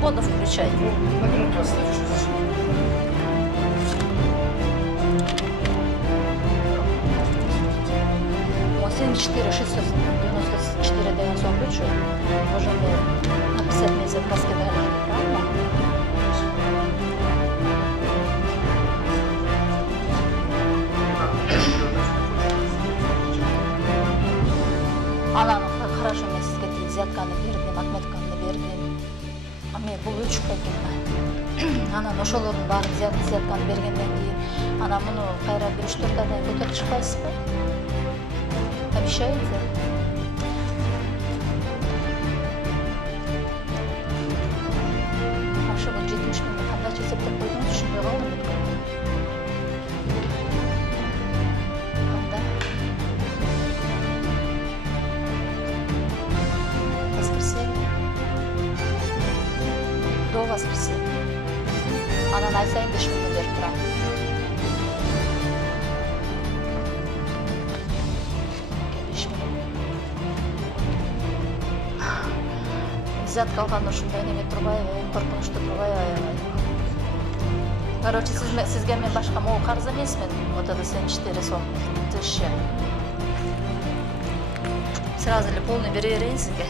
коды включай. На минуту оставь. Сен 4,694 лучше. Можем написать мне запрос, правильно? Ананы хорошо мен сізге взятканы бердім, отметканы бердім. Мен бұл өчіп қайтымда. Анан ошолордун баарын взятканы бергенден кейін, ана мұны қайра бір 3-4 айдан көтеріп шықпайсыз ба? Обещаете? Хорошо, бұл 70 мыңды қандай есептеп қойдыңыз, түсінбей қалдым. До воскресенья. Анан ай сайын 5 мыңды беріп тұрам. Взятка алған ушундай неме турбай, коркунучтуу турбай аябай. Короче, сизге мен башка могу карыз эмесмин. Вот это 74 сом. 1000. Сразу эле полный бере берейин сизге.